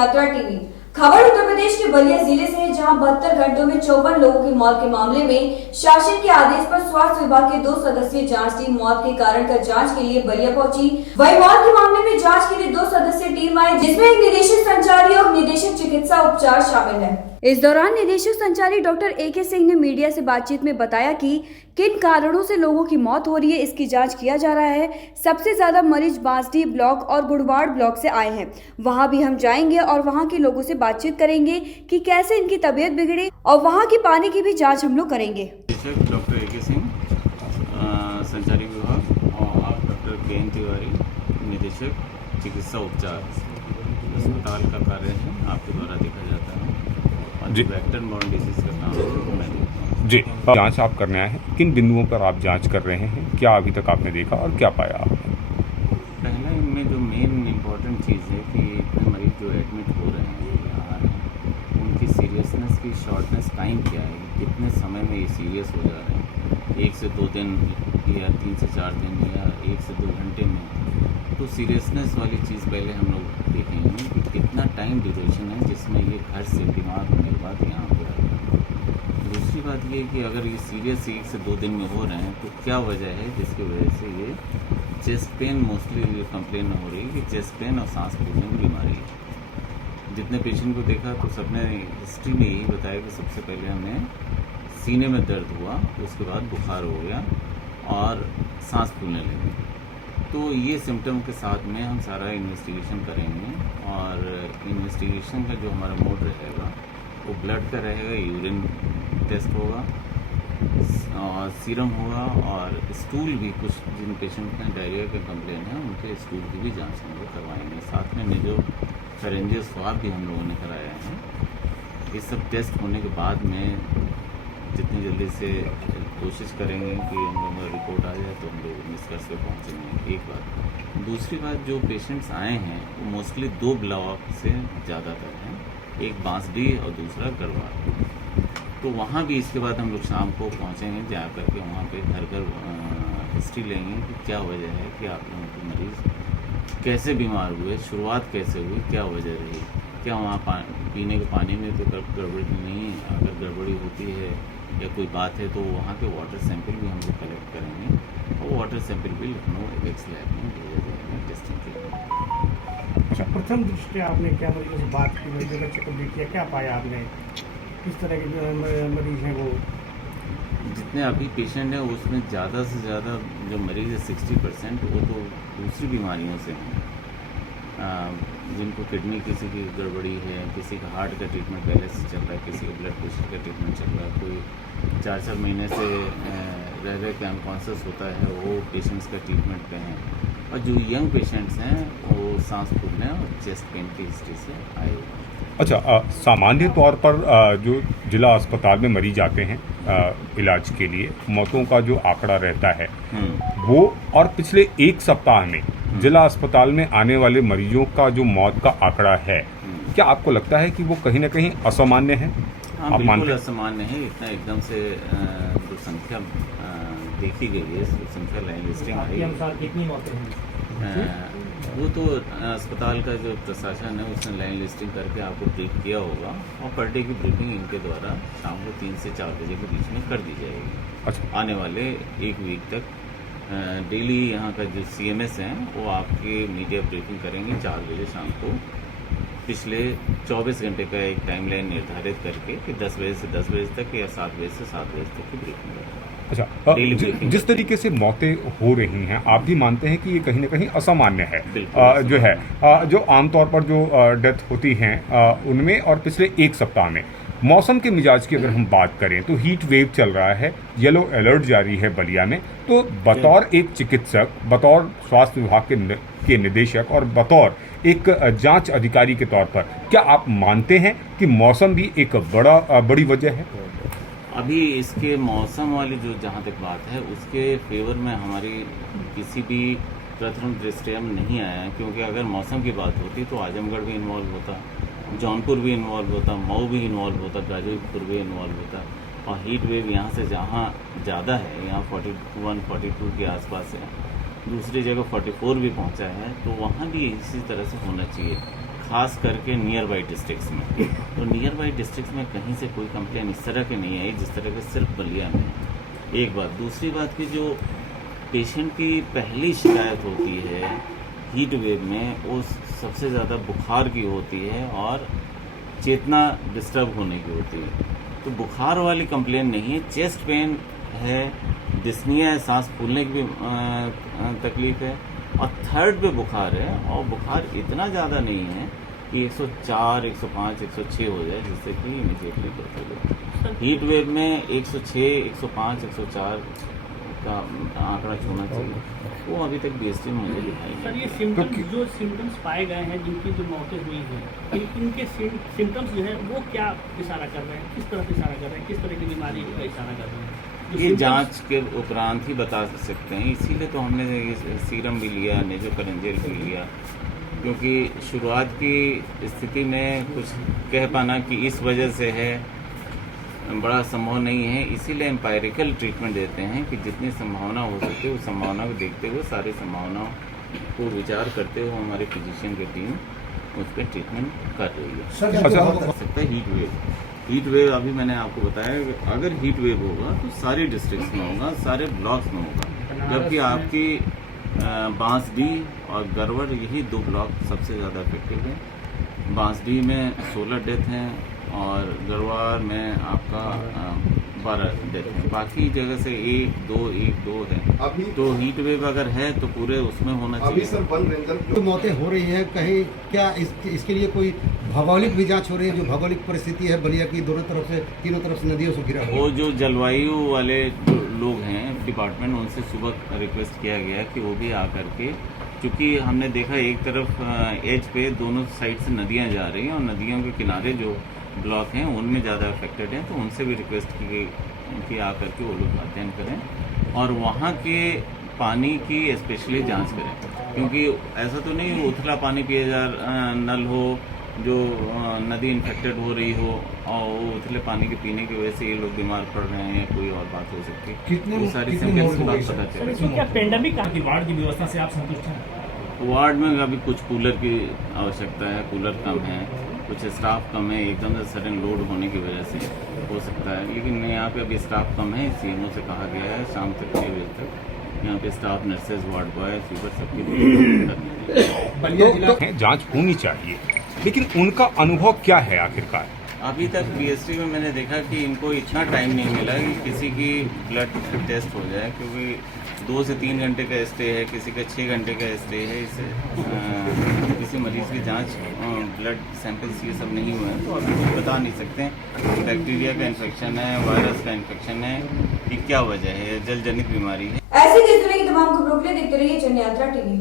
यात्रा टीवी। खबर उत्तर प्रदेश के बलिया जिले से है, जहां 72 घंटों में 54 लोगों की मौत के मामले में शासन के आदेश पर स्वास्थ्य विभाग के 2 सदस्यीय जांच टीम मौत के कारण का जांच के लिए बलिया पहुंची। वहीं मौत के मामले में जांच के लिए 2 सदस्यीय टीम आई, जिसमें एक निदेशक संचारी और निदेशक चिकित्सा उपचार शामिल है। इस दौरान निदेशक संचारी डॉक्टर AK सिंह ने मीडिया से बातचीत में बताया कि किन कारणों से लोगों की मौत हो रही है, इसकी जांच किया जा रहा है। सबसे ज्यादा मरीज बांसडीह ब्लॉक और गुड़वाड़ ब्लॉक से आए हैं। वहां भी हम जाएंगे और वहां के लोगों से बातचीत करेंगे कि कैसे इनकी तबीयत बिगड़ी, और वहां की पानी की भी जांच हम लोग करेंगे। डॉक्टर AK सिंह, संचारी विभाग, और आप डॉक्टर KN तिवारी, निदेशक चिकित्सा उपचार, अस्पताल का कार्य है आपके द्वारा देखा जाता है। जी, वेक्टर बॉर्न डिजीज का काम मैं देखता हूँ। जी, जांच आप करने आए हैं, किन बिंदुओं पर आप जांच कर रहे हैं, क्या अभी तक आपने देखा और क्या पाया आपने? पहला इनमें जो मेन इम्पोर्टेंट चीज़ है कि इतने मरीज जो एडमिट हो रहे हैं या आ रहे हैं, उनकी सीरियसनेस की शॉर्टनेस टाइम क्या है, कितने समय में ये सीरियस हो जा रहे हैं, 1 से 2 दिन या 3 से 4 दिन या 1 से 2 घंटे में। तो सीरियसनेस वाली चीज़ पहले हम लोग देखेंगे कि कितना टाइम ड्यूरेशन है जिसमें ये घर से बीमार होने के बाद यहाँ पर आ रहे हैं। दूसरी बात ये कि अगर ये सीरियस 1 से 2 दिन में हो रहे हैं तो क्या वजह है जिसकी वजह से ये चेस्ट पेन मोस्टली कंप्लेन हो रही है कि चेस्ट पेन और सांस फूलने की बीमारी है। जितने पेशेंट को देखा तो सबने हिस्ट्री में यही बताया कि सबसे पहले हमें सीने में दर्द हुआ, उसके बाद बुखार हो गया और सांस फूलने लगी। तो ये सिम्टम के साथ में हम सारा इन्वेस्टिगेशन करेंगे, और इन्वेस्टिगेशन का जो हमारा मोड रहेगा वो ब्लड का रहेगा, यूरिन टेस्ट होगा और सीरम होगा, और स्टूल भी कुछ जिन पेशेंट में डायरिया के कंप्लेन है उनके स्टूल की भी जांच हम लोग करवाएंगे। साथ में जो फेरेंजियल स्वाब भी हम लोगों ने कराया है। ये सब टेस्ट होने के बाद में जितनी जल्दी से कोशिश करेंगे कि हम लोगों का रिपोर्ट आ जाए तो हम लोग निष्कर्ष पे पहुँचेंगे। एक बात। दूसरी बात, जो पेशेंट्स आए हैं वो मोस्टली 2 ब्लॉक से ज़्यादातर हैं, एक बांसडीह और दूसरा गढ़वाल। तो वहाँ भी इसके बाद हम लोग शाम को पहुँचेंगे, जा करके वहाँ पे घर हिस्ट्री लेंगे कि क्या वजह है कि आप लोगों के मरीज़ कैसे बीमार हुए, शुरुआत कैसे हुई, क्या वजह रही, क्या वहाँ पीने के पानी में तो गड़बड़ी नहीं है, अगर गड़बड़ी होती है या कोई बात है तो वहाँ के वाटर सैंपल भी हम लोग कलेक्ट करेंगे, और वाटर सैंपल भी लखनऊ एपेक्स लैब में भेजा जाएगा टेस्टिंग के लिए। अच्छा, प्रथम दृष्टया आपने क्या मरीजों से बात की, मरीजों का चेकअप भी किया, क्या पाया आपने, किस तरह के जो मरीज हैं वो? जितने अभी पेशेंट हैं उसमें ज़्यादा से ज़्यादा जो मरीज़ है 60% वो तो दूसरी बीमारियों से हैं, जिनको किडनी किसी की गड़बड़ी है, किसी का हार्ट का ट्रीटमेंट पहले से चल रहा है, किसी का ब्लड प्रेशर का ट्रीटमेंट चल रहा है, कोई 4-4 महीने से रह के अनकॉन्शियस होता है, वो पेशेंट्स का ट्रीटमेंट पे हैं। और जो यंग पेशेंट्स हैं वो सांस फूलने और चेस्ट पेन की हिस्ट्री से आए हुए हैं। अच्छा, सामान्य तौर पर जो जिला अस्पताल में मरीज आते हैं इलाज के लिए, मौतों का जो आंकड़ा रहता है वो, और पिछले 1 सप्ताह में जिला अस्पताल में आने वाले मरीजों का जो मौत का आंकड़ा है, क्या आपको लगता है कि वो कहीं ना कहीं असामान्य है? हाँ, बिल्कुल असामान्य है। इतना एकदम से जो संख्या देखी गई है, संख्या लाइन लिस्टिंग आई है, कितनी मौतें हैं? वो तो अस्पताल का जो प्रशासन है उसने लाइन लिस्टिंग करके आपको ब्रीफ किया होगा, और पर डे की ब्रीफिंग इनके द्वारा शाम को 3 से 4 बजे के बीच में कर दी जाएगी। अच्छा, आने वाले 1 वीक तक डेली यहाँ का जो CMS हैं वो आपके मीडिया ब्रीफिंग करेंगे 4 बजे शाम को, पिछले 24 घंटे का एक टाइमलाइन निर्धारित करके कि 10 बजे से 10 बजे तक या 7 बजे से 7 बजे तक की ब्रीफिंग करेंगे। अच्छा, जिस तरीके से मौतें हो रही हैं, आप भी मानते हैं कि ये कहीं ना कहीं असामान्य है? जो है जो आमतौर पर जो डेथ होती हैं उनमें, और पिछले 1 सप्ताह में मौसम के मिजाज की अगर हम बात करें तो हीट वेव चल रहा है, येलो अलर्ट जारी है बलिया में। तो बतौर एक चिकित्सक, बतौर स्वास्थ्य विभाग के निदेशक और बतौर एक जांच अधिकारी के तौर पर, क्या आप मानते हैं कि मौसम भी एक बड़ी वजह है? अभी इसके मौसम वाली जो जहाँ तक बात है उसके फेवर में हमारी किसी भी प्रथम दृष्टया में नहीं आया है, क्योंकि अगर मौसम की बात होती तो आजमगढ़ भी इन्वॉल्व होता, जौनपुर भी इन्वॉल्व होता, मऊ भी इन्वॉल्व होता, गाजीपुर भी इन्वॉल्व होता, और हीट वेव यहाँ से जहाँ ज़्यादा है, यहाँ 41-42 के आसपास है, दूसरी जगह 44 भी पहुँचा है, तो वहाँ भी इसी तरह से होना चाहिए। खास करके नियर बाई डिस्ट्रिक्ट्स में। तो नियर बाई डिस्ट्रिक्ट्स में कहीं से कोई कंप्लेन इस तरह की नहीं आई जिस तरह के सिर्फ बलिया में है। एक बात। दूसरी बात कि जो पेशेंट की पहली शिकायत होती है हीट वेव में, वो सबसे ज़्यादा बुखार की होती है और चेतना डिस्टर्ब होने की होती है। तो बुखार वाली कंप्लेन नहीं है, चेस्ट पेन है, डिस्निया है, सांस फूलने की भी तकलीफ है, और थर्ड पे बुखार है, और बुखार इतना ज़्यादा नहीं है कि 104, 105, 106 हो जाए जिससे कि इमीडिएटली करते। हीट वेव में 106, 105, 104 का आंकड़ा छूना चाहिए। वो अभी तक बीएसटी में मुझे दिखाई सर, नहीं। ये सिम्टम्स जो सिम्टम्स पाए गए हैं, जिनकी जो मौतें हुई हैं, इनके सिम्टम्स जो है वो क्या इशारा कर रहे हैं, किस तरह से इशारा कर रहे हैं, किस तरह की बीमारी का इशारा कर रहे हैं? जो ये symptoms- जांच के उपरांत ही बता सकते हैं, इसीलिए तो हमने ये सीरम भी लिया, नेजोकरेंजियल भी लिया, क्योंकि शुरुआत की स्थिति में कुछ कह पाना कि इस वजह से है बड़ा संभव नहीं है। इसीलिए एम्पायरिकल ट्रीटमेंट देते हैं कि जितनी संभावना हो सकती है उस संभावना को देखते हुए, सारी संभावनाओं को विचार करते हुए हमारे फिजिशियन की टीम उस पर ट्रीटमेंट कर रही है। अच्छा, कर सकता है हीट वेव अभी मैंने आपको बताया कि अगर हीट वेव होगा तो सारी डिस्ट्रिक्ट्स में होगा, सारे ब्लॉक्स में होगा, जबकि आपकी बांसडी और गरवड़ यही 2 ब्लॉक सबसे ज़्यादा इफेक्टिव है। बांसडी में 16 डेथ हैं और गरवार में आपका 12 डेथ हैं। बाकी जगह से 1-2 है। अभी तो हीट वेव अगर है तो पूरे उसमें होना अभी चाहिए। सर वन रेंजर जो मौतें हो रही हैं, कहीं क्या इसके लिए कोई भौगोलिक भी जांच हो रही है? जो भौगोलिक परिस्थिति है बलिया की, दोनों तरफ से, तीनों तरफ से नदियों से घिरा हुआ है। वो जो जलवायु वाले जो लोग हैं डिपार्टमेंट, उनसे सुबह रिक्वेस्ट किया गया कि वो भी आकर के, क्योंकि हमने देखा एक तरफ एज पे दोनों साइड से नदियां जा रही हैं और नदियों के किनारे जो ब्लॉक हैं उनमें ज़्यादा अफेक्टेड हैं, तो उनसे भी रिक्वेस्ट की गई कि आकर के वो लोग अध्ययन करें और वहाँ के पानी की स्पेशली जांच करें, क्योंकि ऐसा तो नहीं उथला पानी पिए जा नल हो जो नदी इन्फेक्टेड हो रही हो और वो उथले पानी के पीने की वजह से ये लोग बीमार पड़ रहे हैं, कोई और बात हो सकती है। ये सारी सिम्टम्स की बात पता सर, चले। इसको क्या पेंडेमिक कहा की वार्ड की व्यवस्था से आप संतुष्ट हैं? वार्ड में अभी कुछ कूलर की आवश्यकता है, कूलर कम है, कुछ स्टाफ कम है, एकदम से सडन लोड होने की वजह से हो सकता है, लेकिन यहाँ पे अभी स्टाफ कम है। सीएमओ से कहा गया है शाम तक 6 बजे तक यहाँ पे staff, nurses, ward boy, sweeper सबकी जांच होनी चाहिए, लेकिन उनका अनुभव क्या है आखिरकार? अभी तक बीएसटी में मैंने देखा कि इनको इतना टाइम नहीं मिला कि किसी की ब्लड टेस्ट हो जाए, क्योंकि 2 से 3 घंटे का स्टे है, किसी का 6 घंटे का स्टे है। इससे किसी मरीज की जांच, ब्लड सैंपल्स ये सब नहीं हुए हैं, तो अभी कुछ बता नहीं सकते हैं कि बैक्टीरिया का इन्फेक्शन है, वायरस का इन्फेक्शन है, कि क्या वजह है, जल जनित बीमारी है। ऐसी देश दुनिया की तमाम खबरों के लिए देखते रहिए जनयात्रा टीवी।